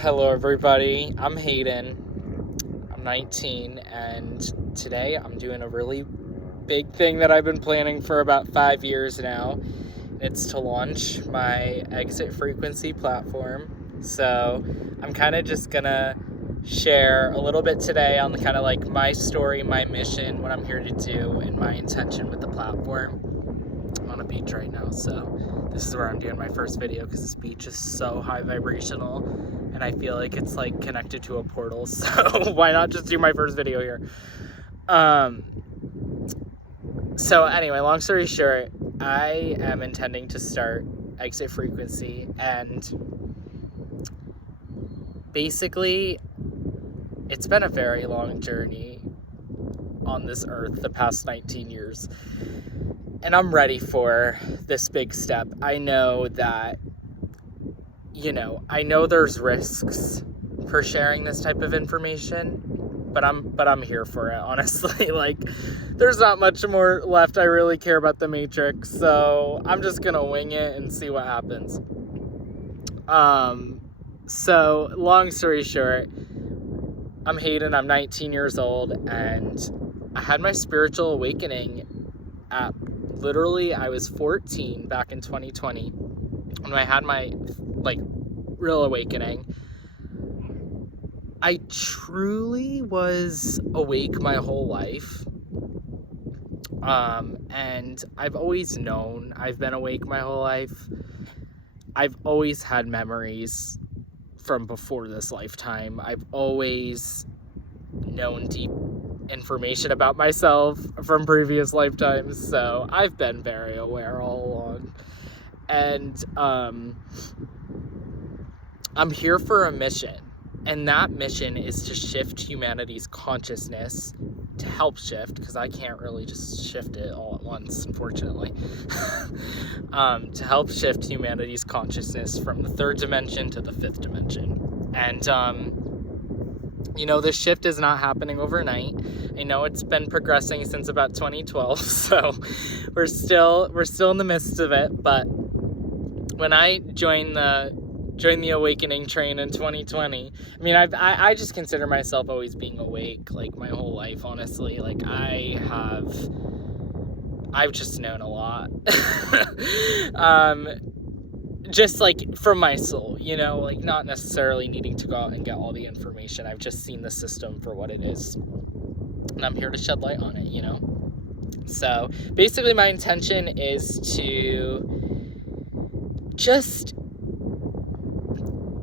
Hello everybody, I'm Hayden, I'm 19, and today I'm doing a really big thing that I've been planning for about 5 years now. It's to launch my exit frequency platform. So I'm kind of just gonna share a little bit today on the kind of like my story, my mission, what I'm here to do, and my intention with the platform. I'm on a beach right now, so this is where I'm doing my first video because this beach is so high vibrational and I feel like it's like connected to a portal, so why not just do my first video here? So anyway, long story short, I am intending to start exit frequency, and basically it's been a very long journey on this earth the past 19 years. And I'm ready for this big step. I know that, I know there's risks for sharing this type of information, but I'm here for it, honestly. Like, there's not much more left I really care about the Matrix, so I'm just gonna wing it and see what happens. So long story short, I'm Hayden, I'm 19 years old, and I had my spiritual awakening at literally, I was 14 back in 2020 when I had my real awakening. I truly was awake my whole life, and I've always known I've been awake my whole life. I've always had memories from before this lifetime. I've always known deep information about myself from previous lifetimes, so I've been very aware all along. And I'm here for a mission, and that mission is to shift humanity's consciousness, to help shift, because I can't really just shift it all at once, unfortunately. To help shift humanity's consciousness from the third dimension to the fifth dimension. And this shift is not happening overnight. I know it's been progressing since about 2012, so we're still in the midst of it. But when I joined the awakening train in 2020, I mean, I just consider myself always being awake, like, my whole life, honestly. Like, I've just known a lot. Just like from my soul, like not necessarily needing to go out and get all the information. I've just seen the system for what it is, and I'm here to shed light on it, So basically my intention is to just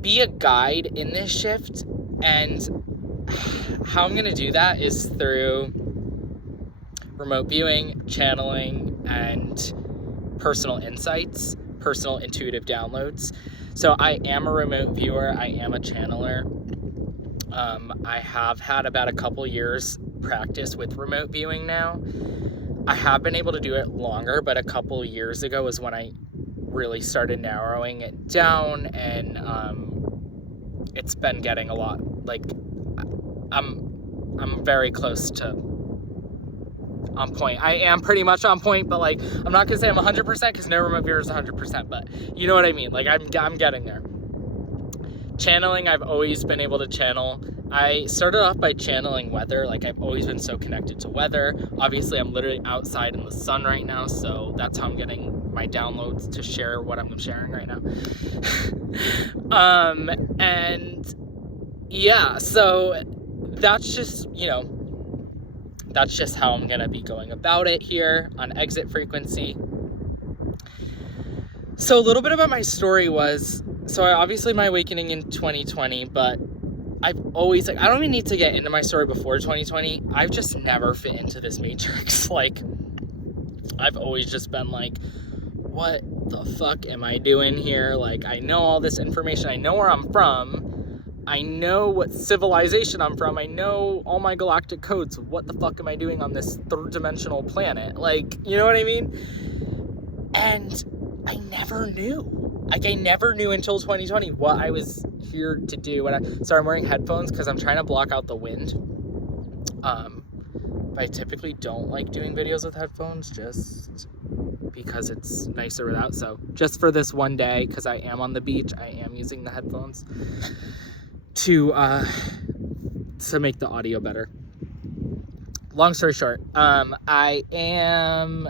be a guide in this shift, and how I'm going to do that is through remote viewing, channeling, and personal insights, personal intuitive downloads. So I am a remote viewer, I am a channeler. I have had about a couple years practice with remote viewing now. I have been able to do it longer, but a couple years ago was when I really started narrowing it down, and it's been getting a lot, like, I'm very close to on point. I am pretty much on point, but like, I'm not gonna say I'm 100% because no remote viewer is 100%, but you know what I mean. Like, I'm getting there. Channeling, I've always been able to channel. I started off by channeling weather. Like, I've always been so connected to weather. Obviously, I'm literally outside in the sun right now, so that's how I'm getting my downloads to share what I'm sharing right now. And yeah, so that's just, that's just how I'm going to be going about it here on Exit Frequency. So a little bit about my story was, obviously my awakening in 2020, but I've always, I don't even need to get into my story before 2020. I've just never fit into this matrix. Like, I've always just been like, what the fuck am I doing here? Like, I know all this information. I know where I'm from. I know what civilization I'm from. I know all my galactic codes. What the fuck am I doing on this third-dimensional planet? Like, you know what I mean? And I never knew. Like, I never knew until 2020 what I was here to do. So I'm wearing headphones because I'm trying to block out the wind. I typically don't like doing videos with headphones just because it's nicer without. So just for this one day, because I am on the beach, I am using the headphones. to make the audio better. Long story short, I am,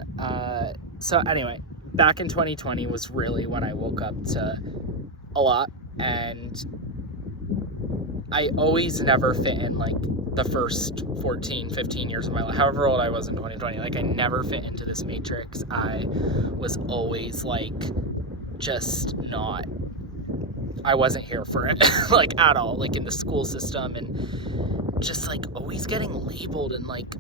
so anyway, back in 2020 was really when I woke up to a lot, and I always never fit in, like, the first 14, 15 years of my life, however old I was in 2020, like, I never fit into this matrix. I was always, like, just not, I wasn't here for it, like, at all, like, in the school system, and just, like, always getting labeled, and, like,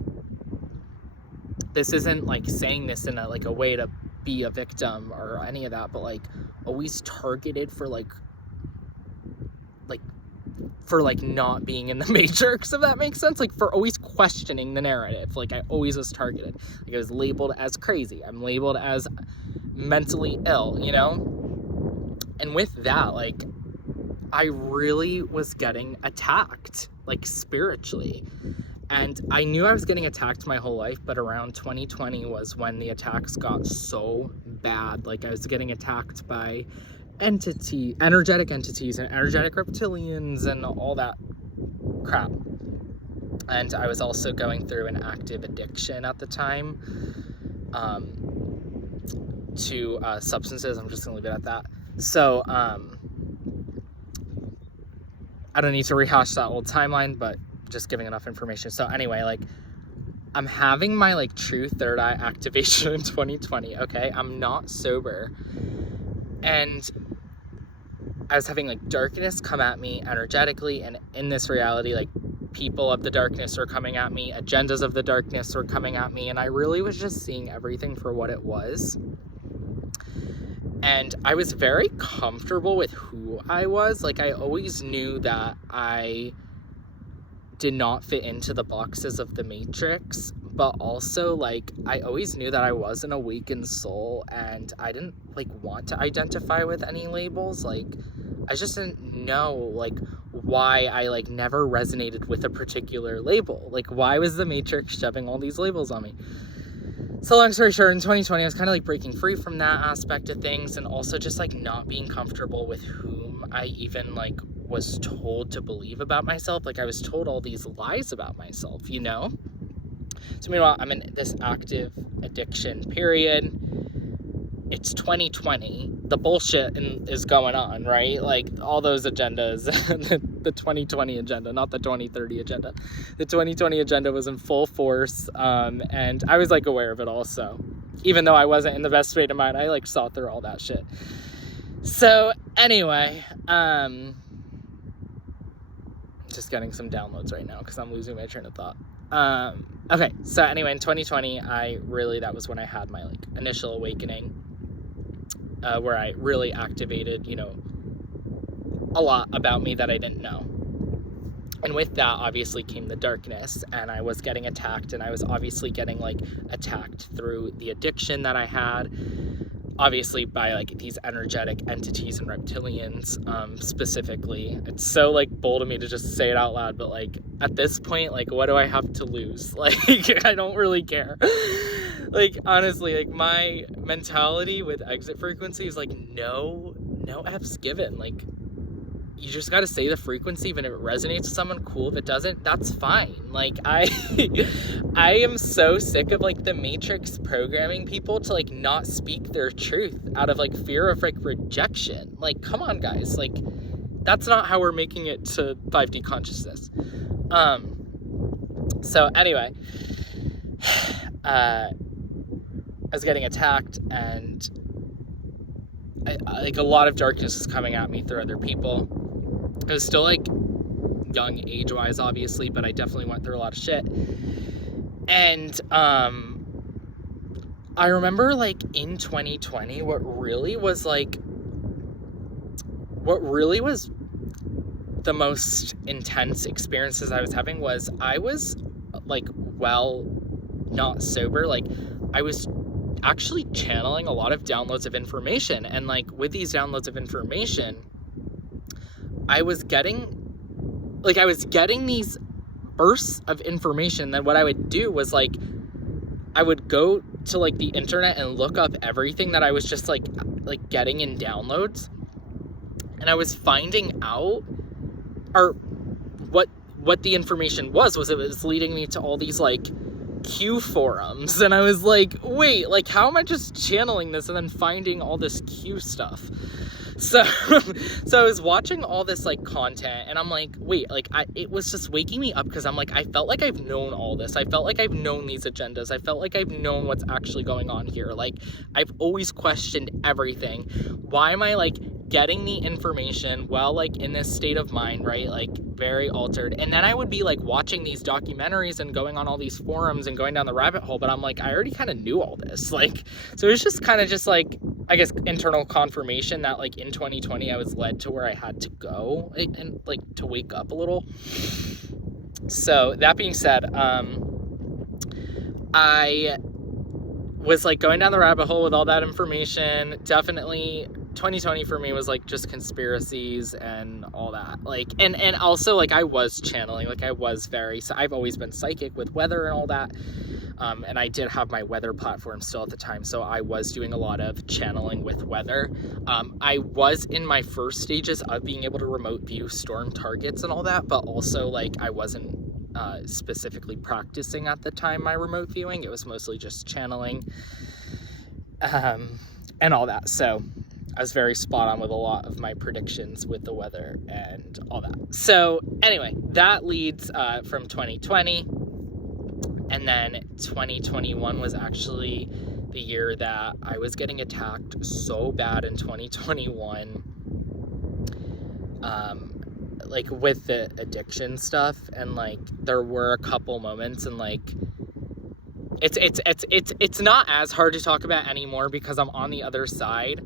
this isn't, like, saying this in a, like, a way to be a victim or any of that, but, like, always targeted for, for not being in the matrix, if that makes sense, like, for always questioning the narrative. Like, I always was targeted, like, I was labeled as crazy, I'm labeled as mentally ill, you know? And with that, like, I really was getting attacked, like, spiritually. And I knew I was getting attacked my whole life, but around 2020 was when the attacks got so bad. Like, I was getting attacked by energetic entities and energetic reptilians and all that crap. And I was also going through an active addiction at the time to substances. I'm just gonna leave it at that. So I don't need to rehash that old timeline, but just giving enough information. So anyway, like, I'm having my, like, true third eye activation in 2020, okay? I'm not sober. And I was having, like, darkness come at me energetically, and in this reality, like, people of the darkness were coming at me, agendas of the darkness were coming at me, and I really was just seeing everything for what it was. And I was very comfortable with who I was. Like, I always knew that I did not fit into the boxes of the matrix, but also, like, I always knew that I was an awakened soul, and I didn't, like, want to identify with any labels. Like, I just didn't know, like, why I, like, never resonated with a particular label. Like, why was the matrix shoving all these labels on me? So long story short, in 2020, I was kind of, like, breaking free from that aspect of things, and also just, like, not being comfortable with whom I even, like, was told to believe about myself. Like, I was told all these lies about myself, you know? So meanwhile, I'm in this active addiction period. It's 2020. The bullshit is going on, right? Like, all those agendas, the 2020 agenda, not the 2030 agenda. The 2020 agenda was in full force, and I was, like, aware of it also. Even though I wasn't in the best state of mind, I, like, saw through all that shit. So anyway, just getting some downloads right now because I'm losing my train of thought. Okay, so anyway, in 2020, that was when I had my, like, initial awakening, where I really activated, you know, a lot about me that I didn't know. And with that, obviously, came the darkness, and I was getting attacked, and I was obviously getting, like, attacked through the addiction that I had, obviously by, like, these energetic entities and reptilians, specifically. It's so, like, bold of me to just say it out loud, but, like, at this point, like, what do I have to lose? Like, I don't really care. Like, honestly, like, my mentality with exit frequency is, like, no F's given. Like, you just gotta say the frequency. Even if it resonates with someone, cool. If it doesn't, that's fine. Like, I am so sick of, like, the matrix programming people to, like, not speak their truth out of, like, fear of, like, rejection. Like, come on, guys. Like, that's not how we're making it to 5D consciousness. So anyway, I was getting attacked, and like, a lot of darkness was coming at me through other people. I was still, like, young age-wise, obviously, but I definitely went through a lot of shit. And I remember, like, in 2020, what really was the most intense experiences I was having was I was, like, not sober. Like, I was actually channeling a lot of downloads of information, and, like, with these downloads of information, I was getting these bursts of information. Then what I would do was, like, I would go to, like, the internet and look up everything that I was just like getting in downloads, and I was finding out or what the information was it was leading me to all these like Q forums, and I was like, wait, like how am I just channeling this and then finding all this Q stuff? So I was watching all this like content, and I'm like, wait, like it was just waking me up, because I'm like, I felt like I've known all this. I felt like I've known these agendas. I felt like I've known what's actually going on here. Like, I've always questioned everything. Why am I like getting the information while like in this state of mind, right? Like very altered. And then I would be like watching these documentaries and going on all these forums and going down the rabbit hole, but I'm like, I already kind of knew all this. Like, so it was just kind of just like, I guess, internal confirmation that like in 2020 I was led to where I had to go and like to wake up a little. So that being said, I was like going down the rabbit hole with all that information. Definitely 2020 for me was like just conspiracies and all that, like, and also like I was channeling, like I was I've always been psychic with weather and all that. And I did have my weather platform still at the time, so I was doing a lot of channeling with weather. I was in my first stages of being able to remote view storm targets and all that, but also like I wasn't specifically practicing at the time my remote viewing. It was mostly just channeling and all that. So I was very spot on with a lot of my predictions with the weather and all that. So anyway, that leads from 2020. And then 2021 was actually the year that I was getting attacked so bad in 2021, like with the addiction stuff. And like there were a couple moments, and like it's not as hard to talk about anymore because I'm on the other side.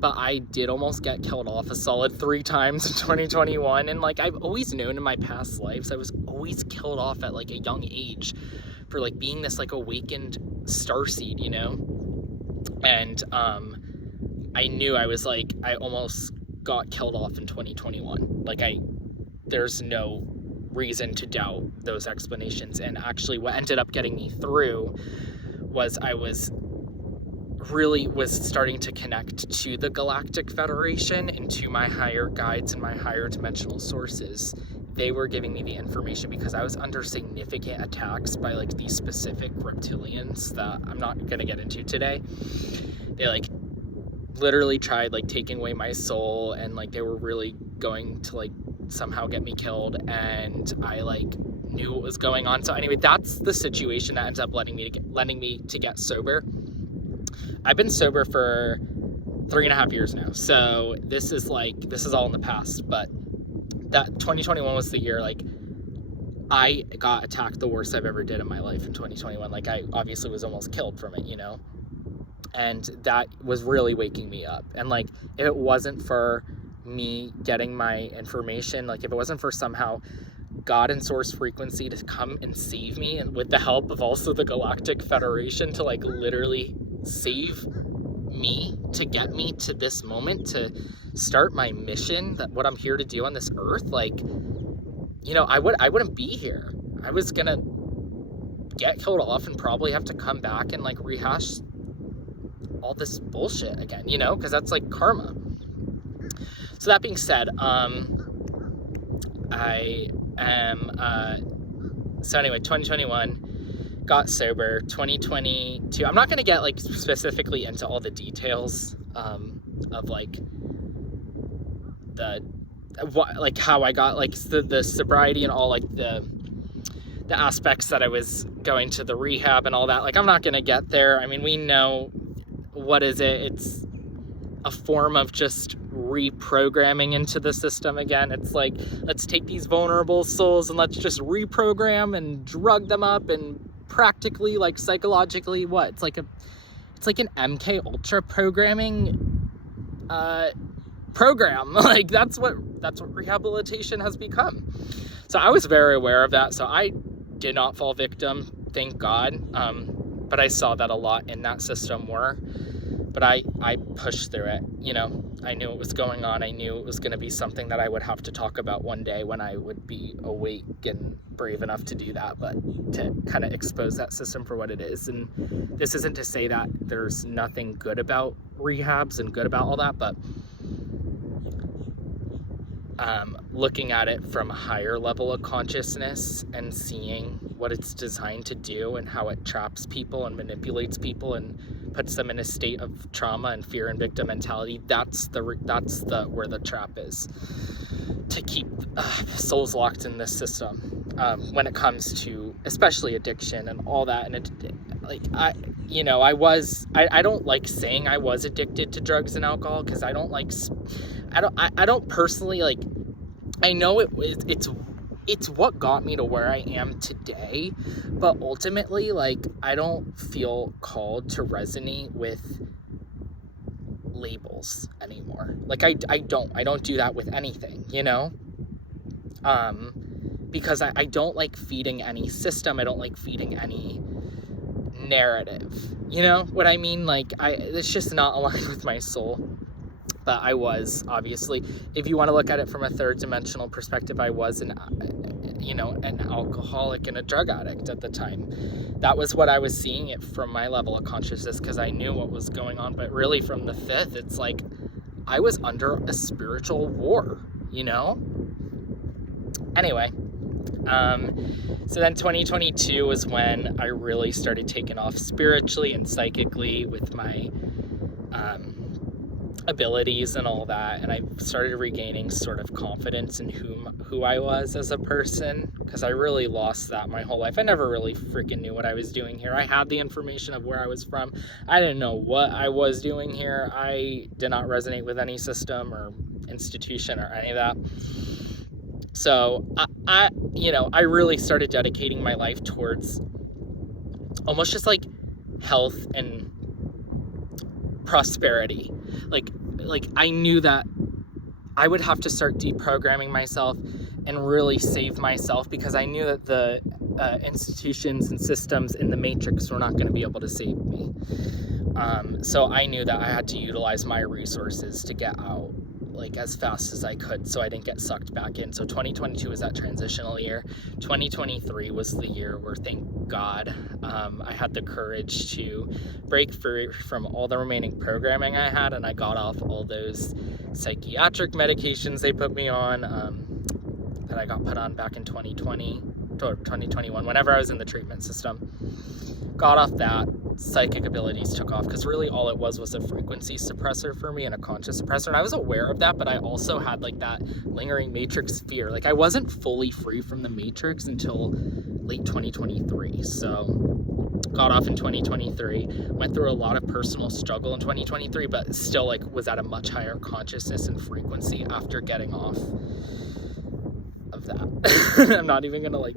But I did almost get killed off a solid 3 times in 2021. And like I've always known in my past lives, I was always killed off at like a young age for like being this like awakened starseed, you know? And I knew I was like, I almost got killed off in 2021. Like there's no reason to doubt those explanations. And actually what ended up getting me through was I was starting to connect to the Galactic Federation and to my higher guides and my higher dimensional sources. They were giving me the information because I was under significant attacks by like these specific reptilians that I'm not going to get into today. They like literally tried like taking away my soul, and like they were really going to like somehow get me killed, and I like knew what was going on. So anyway, that's the situation that ends up lending me to get sober. I've been sober for 3.5 years now, so this is all in the past. But that 2021 was the year like I got attacked the worst I've ever did in my life in 2021. Like I obviously was almost killed from it, you know, and that was really waking me up. And like if it wasn't for me getting my information, like if it wasn't for somehow God and source frequency to come and save me, and with the help of also the Galactic Federation to like literally save me to get me to this moment, to start my mission, that what I'm here to do on this earth, like, you know, I wouldn't be here. I was gonna get killed off and probably have to come back and like rehash all this bullshit again, you know, because that's like karma. So that being said, so anyway, 2021 got sober. 2022, I'm not going to get like specifically into all the details of like how I got like the sobriety and all like the aspects that I was going to the rehab and all that. Like I'm not going to get there. I mean, we know, what is it? It's a form of just reprogramming into the system again. It's like, let's take these vulnerable souls and let's just reprogram and drug them up, and practically, like psychologically, what? It's like an MK Ultra programming program. Like that's what rehabilitation has become. So I was very aware of that. So I did not fall victim, thank God. But I saw that a lot in that system but I pushed through it, you know. I knew what was going on. I knew it was going to be something that I would have to talk about one day when I would be awake and brave enough to do that, but to kind of expose that system for what it is. And this isn't to say that there's nothing good about rehabs and good about all that, but looking at it from a higher level of consciousness and seeing what it's designed to do and how it traps people and manipulates people and puts them in a state of trauma and fear and victim mentality. That's where the trap is, to keep souls locked in this system, when it comes to especially addiction and all that. And I don't like saying I was addicted to drugs and alcohol, because I don't personally, like, I know it's what got me to where I am today, but ultimately, like, I don't feel called to resonate with labels anymore. Like, I don't do that with anything, because I don't like feeding any system. I don't like feeding any narrative, you know what I mean? Like, it's just not aligned with my soul. But I was, obviously, if you want to look at it from a third dimensional perspective, I was an alcoholic and a drug addict at the time. That was what I was seeing it from my level of consciousness, because I knew what was going on. But really, from the fifth, it's like I was under a spiritual war, Anyway, so then 2022 was when I really started taking off spiritually and psychically with my abilities and all that, and I started regaining sort of confidence in who I was as a person, because I really lost that my whole life. I never really freaking knew what I was doing here. I had the information of where I was from. I didn't know what I was doing here. I did not resonate with any system or institution or any of that. So I really started dedicating my life towards almost just like health and prosperity. Like I knew that I would have to start deprogramming myself and really save myself, because I knew that the institutions and systems in the matrix were not going to be able to save me. So I knew that I had to utilize my resources to get out, like, as fast as I could, so I didn't get sucked back in. So 2022 was that transitional year. 2023 was the year where, thank God, I had the courage to break free from all the remaining programming I had, and I got off all those psychiatric medications they put me on, that I got put on back in 2020 or 2021, whenever I was in the treatment system. Got off that. Psychic abilities took off, because really all it was a frequency suppressor for me and a conscious suppressor, and I was aware of that, but I also had like that lingering matrix fear. Like, I wasn't fully free from the matrix until late 2023. So got off in 2023, went through a lot of personal struggle in 2023, but still, like, was at a much higher consciousness and frequency after getting off of that. I'm not even gonna like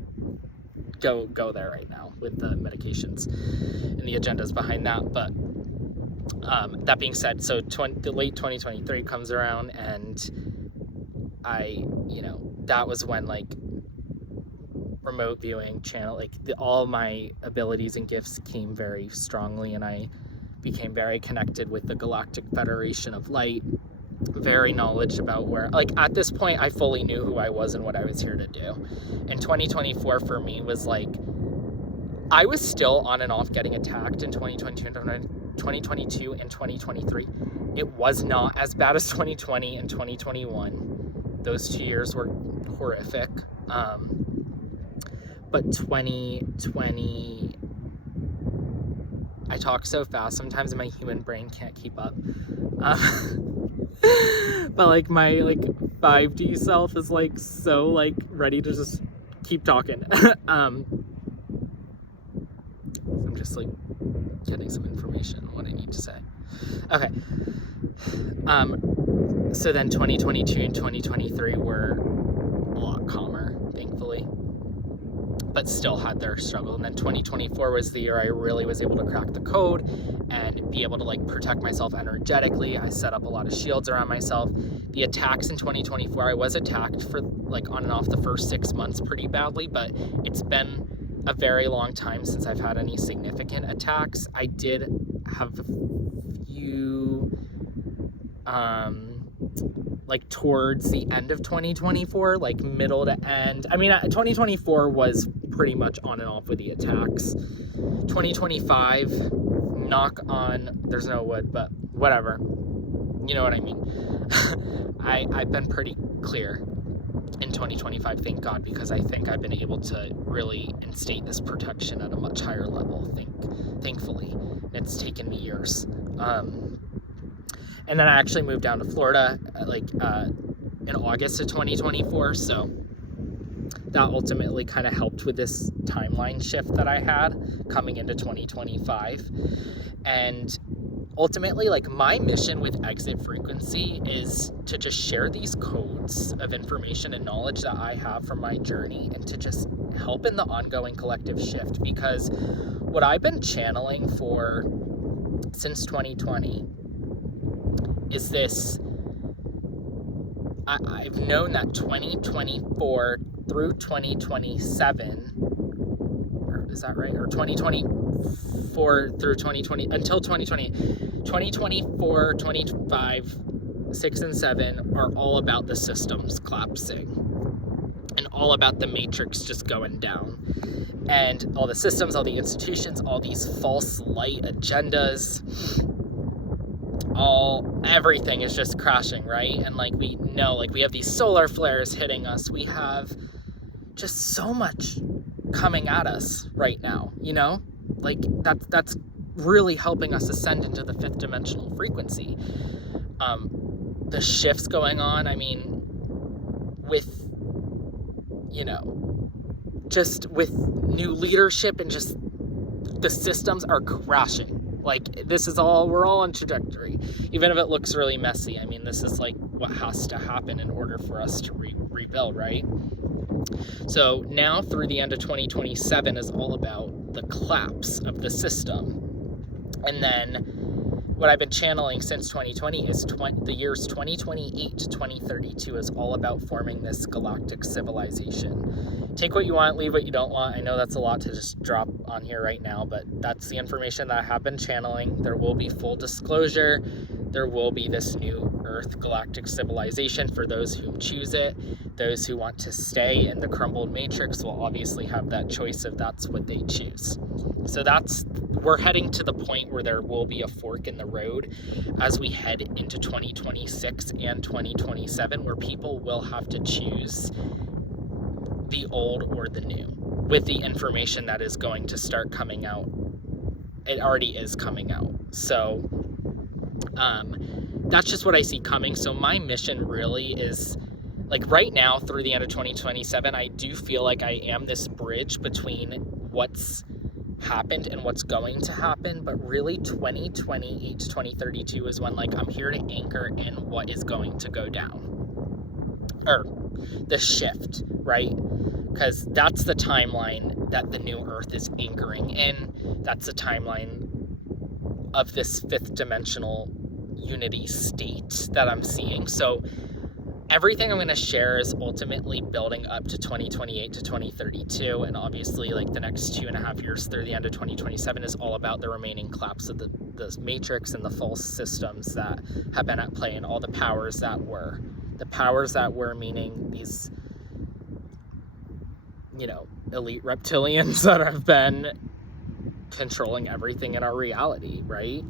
go there right now with the medications and the agendas behind that. But that being said, so the late 2023 comes around, and I, that was when, like, remote viewing channel, like, all my abilities and gifts came very strongly, and I became very connected with the Galactic Federation of Light, very knowledgeable about where, like, at this point I fully knew who I was and what I was here to do. And 2024 for me was like, I was still on and off getting attacked in 2022 and 2023. It was not as bad as 2020 and 2021. Those 2 years were horrific. But 2020, I talk so fast, sometimes my human brain can't keep up. But like my 5D self is like so like ready to just keep talking. I'm just like getting some information on what I need to say. Okay. So then 2022 and 2023 were a lot calmer, thankfully, but still had their struggle. And then 2024 was the year I really was able to crack the code and be able to like protect myself energetically. I set up a lot of shields around myself. The attacks in 2024, I was attacked for like on and off the first 6 months pretty badly, but it's been a very long time since I've had any significant attacks. I did have a few like towards the end of 2024, like middle to end. I mean, 2024 was pretty much on and off with the attacks. 2025, knock on, there's no wood, but whatever. You know what I mean? I've been pretty clear in 2025, thank God, because I think I've been able to really instate this protection at a much higher level, thankfully. It's taken me years. And then I actually moved down to Florida in August of 2024, so that ultimately kind of helped with this timeline shift that I had coming into 2025. And ultimately, like, my mission with Exit Frequency is to just share these codes of information and knowledge that I have from my journey, and to just help in the ongoing collective shift. Because what I've been channeling for since 2020 is this, I've known that 2024 through 2027, or is that right? Or 2024 through 2020, until 2020, 2024, 25, 6 and 7 are all about the systems collapsing and all about the matrix just going down. And all the systems, all the institutions, all these false light agendas, everything is just crashing, right? And like, we know, like, we have these solar flares hitting us. We have just so much coming at us right now, you know? Like, that's really helping us ascend into the 5th dimensional frequency. The shifts going on, I mean, with, you know, just with new leadership, and just the systems are crashing. Like, we're all on trajectory, even if it looks really messy. I mean, this is like what has to happen in order for us to rebuild, right? So now through the end of 2027 is all about the collapse of the system. And then what I've been channeling since 2020 is the years 2028 to 2032 is all about forming this galactic civilization. Take what you want, leave what you don't want. I know that's a lot to just drop on here right now, but that's the information that I have been channeling. There will be full disclosure. There will be this new Earth galactic civilization for those who choose it. Those who want to stay in the crumbled matrix will obviously have that choice if that's what they choose. So we're heading to the point where there will be a fork in the road as we head into 2026 and 2027, where people will have to choose the old or the new with the information that is going to start coming out. It already is coming out. So that's just what I see coming. So my mission really is, like, right now through the end of 2027, I do feel like I am this bridge between what's happened and what's going to happen. But really 2028 to 2032 is when, like, I'm here to anchor in what is going to go down, or the shift, right? Because that's the timeline that the new Earth is anchoring in. That's the timeline of this 5th dimensional unity state that I'm seeing. So everything I'm going to share is ultimately building up to 2028 to 2032. And obviously, like, the next 2.5 years through the end of 2027 is all about the remaining collapse of the matrix and the false systems that have been at play, and all the powers that were. The powers that were meaning these, you know, elite reptilians that have been controlling everything in our reality, right?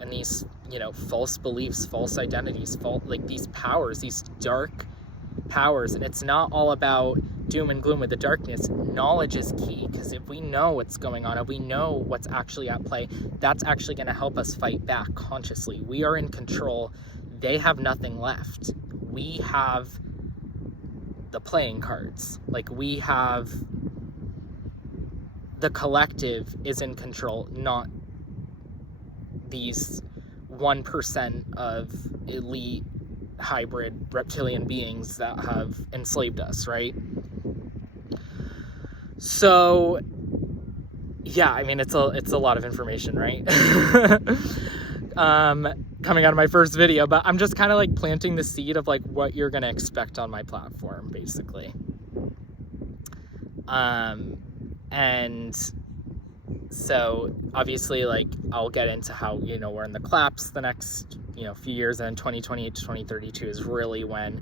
And these, you know, false beliefs, false identities, like these powers, these dark powers. And it's not all about doom and gloom with the darkness. Knowledge is key, because if we know what's going on, if we know what's actually at play, that's actually going to help us fight back consciously. We are in control. They have nothing left. We have the playing cards. Like, we have, the collective is in control, not these 1% of elite hybrid reptilian beings that have enslaved us, right? So yeah, I mean, it's a lot of information, right? Coming out of my first video, but I'm just kind of like planting the seed of like what you're going to expect on my platform, basically. And so obviously, like, I'll get into how, you know, we're in the collapse the next, you know, few years, and 2028 to 2032 is really when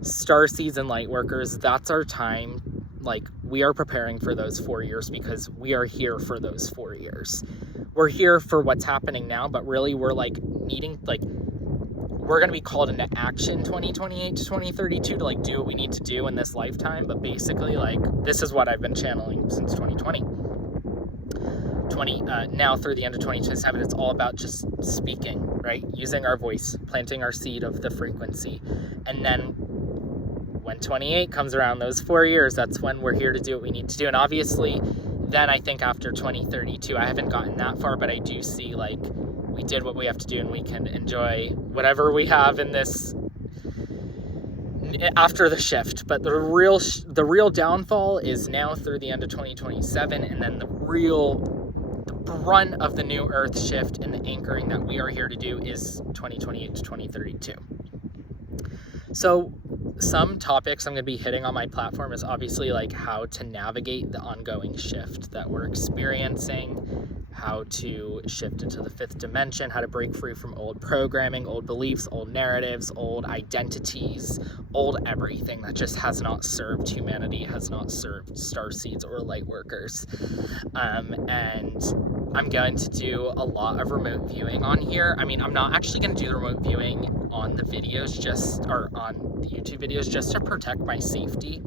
starseeds and light workers, that's our time. Like, we are preparing for those 4 years, because we are here for those 4 years. We're here for what's happening now, but really we're like needing, like, we're going to be called into action 2028 to 2032 to like do what we need to do in this lifetime. But basically, like, this is what I've been channeling since 2020. Now through the end of 2027, it's all about just speaking, right? Using our voice, planting our seed of the frequency. And then when 28 comes around, those 4 years, that's when we're here to do what we need to do. And obviously, then I think after 2032, I haven't gotten that far, but I do see, like, we did what we have to do and we can enjoy whatever we have in this after the shift. But the real downfall is now through the end of 2027, and then the brunt of the new earth shift and the anchoring that we are here to do is 2028 to 2032. So some topics I'm going to be hitting on my platform is obviously like how to navigate the ongoing shift that we're experiencing, how to shift into the fifth dimension, how to break free from old programming, old beliefs, old narratives, old identities, old everything that just has not served humanity, has not served starseeds or light workers. And I'm going to do a lot of remote viewing on here. I mean, I'm not actually going to do the remote viewing on the videos or on the YouTube videos just to protect my safety.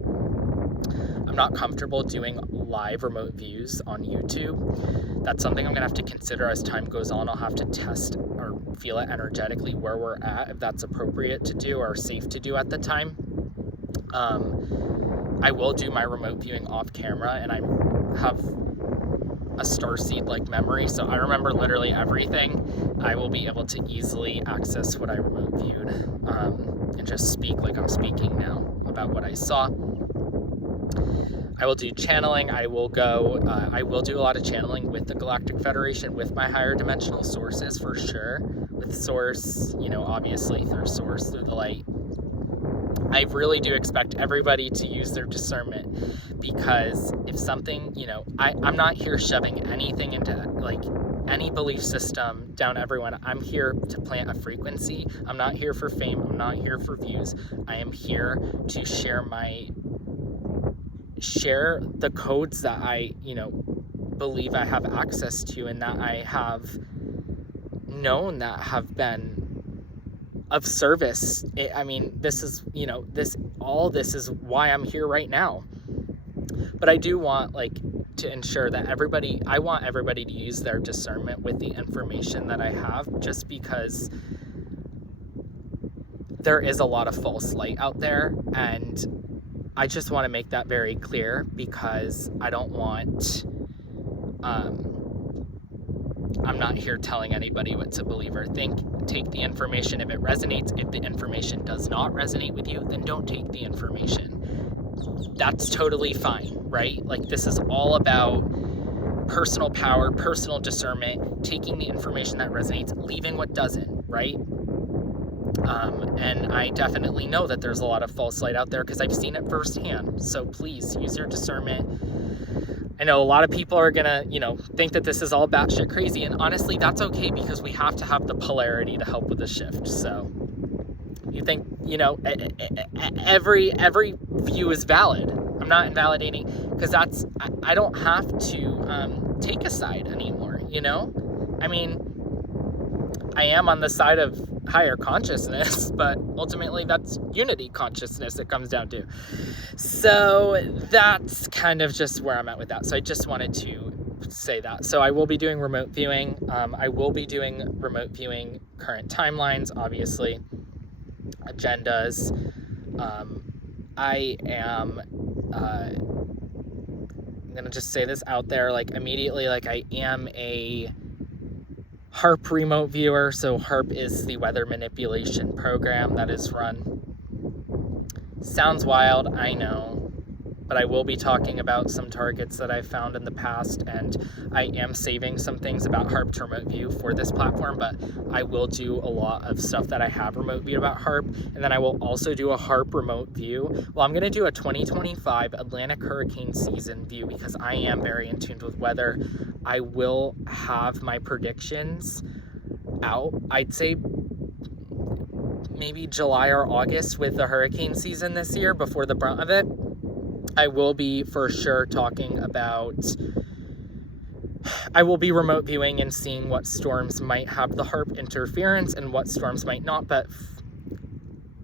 I'm not comfortable doing live remote views on YouTube. That's something I'm gonna have to consider as time goes on. I'll have to test or feel it energetically where we're at, if that's appropriate to do or safe to do at the time. I will do my remote viewing off camera, and I have a starseed like memory, so I remember literally everything. I will be able to easily access what I remote viewed and just speak like I'm speaking now about what I saw. I will do channeling. I will do a lot of channeling with the Galactic Federation, with my higher dimensional sources for sure. With Source, obviously through Source, through the light. I really do expect everybody to use their discernment, because if something, I'm not here shoving anything into like any belief system down everyone. I'm here to plant a frequency. I'm not here for fame. I'm not here for views. I am here to share the codes that I, believe I have access to, and that I have known that have been of service. This is, this is why I'm here right now. But I do want, to ensure that I want everybody to use their discernment with the information that I have, just because there is a lot of false light out there, and I just want to make that very clear, because I don't want, I'm not here telling anybody what to believe or think. Take the information if it resonates. If the information does not resonate with you, then don't take the information. That's totally fine, right? Like, this is all about personal power, personal discernment, taking the information that resonates, leaving what doesn't, right? And I definitely know that there's a lot of false light out there, because I've seen it firsthand. So please use your discernment. I know a lot of people are gonna, think that this is all batshit crazy, and honestly, that's okay, because we have to have the polarity to help with the shift. So you think, every view is valid. I'm not invalidating, because I don't have to take a side anymore. I am on the side of higher consciousness, but ultimately that's unity consciousness it comes down to. So that's kind of just where I'm at with that. So I just wanted to say that. So I will be doing remote viewing. I will be doing remote viewing current timelines, obviously, agendas. I am I'm gonna just say this out there, immediately, I am a HARP remote viewer. So HARP is the weather manipulation program that is run. Sounds wild, I know, but I will be talking about some targets that I've found in the past, and I am saving some things about HARP to remote view for this platform, but I will do a lot of stuff that I have remote viewed about HARP, and then I will also do a HARP remote view. Well, I'm going to do a 2025 Atlantic hurricane season view, because I am very in tune with weather. I will have my predictions out, I'd say maybe July or August, with the hurricane season this year, before the brunt of it. I will be for sure talking about I will be remote viewing and seeing what storms might have the HARP interference and what storms might not, but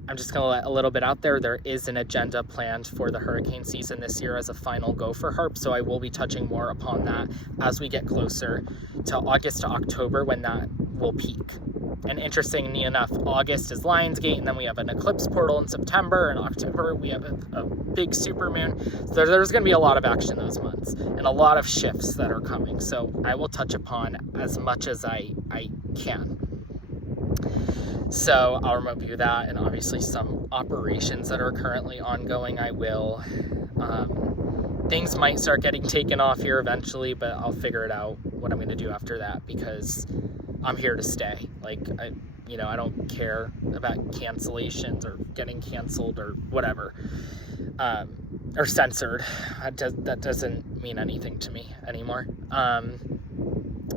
I'm just going to let a little bit out there. There is an agenda planned for the hurricane season this year as a final go for HARP, so I will be touching more upon that as we get closer to August to October when that will peak. And interestingly enough, August is Lionsgate, and then we have an eclipse portal in September, and October we have a big supermoon. So there's going to be a lot of action those months and a lot of shifts that are coming. So I will touch upon as much as I can. So I'll remote view that, and obviously some operations that are currently ongoing I will. Things might start getting taken off here eventually, but I'll figure it out what I'm going to do after that, because I'm here to stay. Like, I don't care about cancellations or getting canceled or whatever, or censored. That doesn't mean anything to me anymore.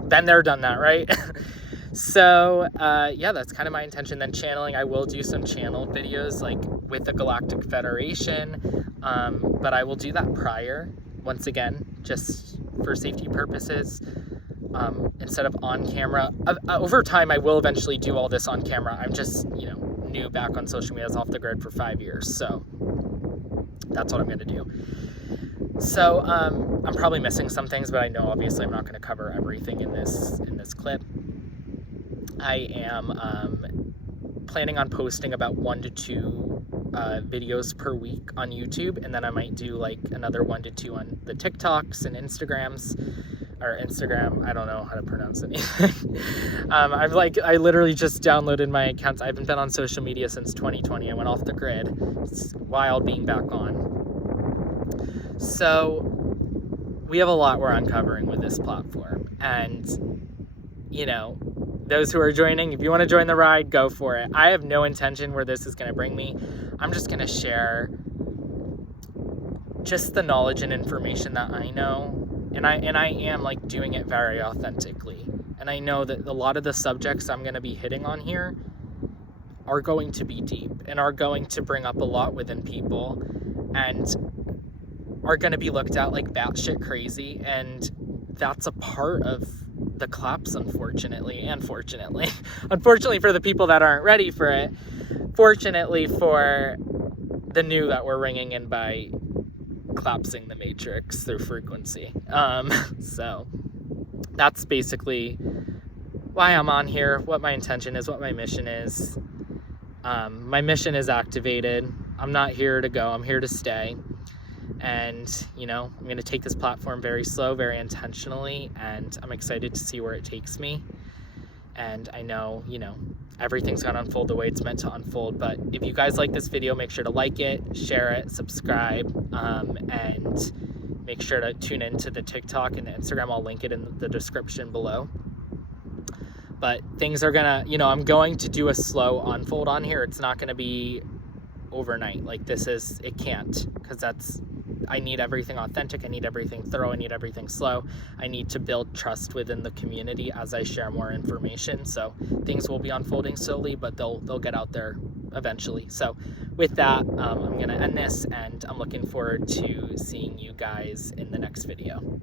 Been there, done that, right? So, yeah, that's kind of my intention. Then channeling, I will do some channel videos, like with the Galactic Federation, but I will do that prior, once again, just for safety purposes, instead of on camera. Over time, I will eventually do all this on camera. I'm just, new back on social media. I was off the grid for 5 years, so that's what I'm going to do. So, I'm probably missing some things, but I know obviously I'm not going to cover everything in this clip. I am planning on posting about 1 to 2 videos per week on YouTube, and then I might do like another 1 to 2 on the TikToks and Instagrams, or Instagram. I don't know how to pronounce anything. I literally just downloaded my accounts. I haven't been on social media since 2020. I went off the grid. It's wild being back on. So we have a lot we're uncovering with this platform, and those who are joining, if you want to join the ride, go for it. I have no intention where this is going to bring me. I'm just going to share just the knowledge and information that I know, and I am like doing it very authentically. And I know that a lot of the subjects I'm going to be hitting on here are going to be deep and are going to bring up a lot within people and are going to be looked at like batshit crazy, and that's a part of the collapse, unfortunately, and fortunately. Unfortunately for the people that aren't ready for it, fortunately for the new that we're ringing in by collapsing the matrix through frequency. So that's basically why I'm on here, what my intention is, what my mission is. My mission is activated. I'm not here to go, I'm here to stay. And, I'm going to take this platform very slow, very intentionally, and I'm excited to see where it takes me. And I know, everything's going to unfold the way it's meant to unfold. But if you guys like this video, make sure to like it, share it, subscribe, and make sure to tune into the TikTok and the Instagram. I'll link it in the description below. But things are going to, I'm going to do a slow unfold on here. It's not going to be overnight. Like it can't, because I need everything authentic, I need everything thorough, I need everything slow. I need to build trust within the community as I share more information. So things will be unfolding slowly, but they'll get out there eventually. So with that, I'm going to end this, and I'm looking forward to seeing you guys in the next video.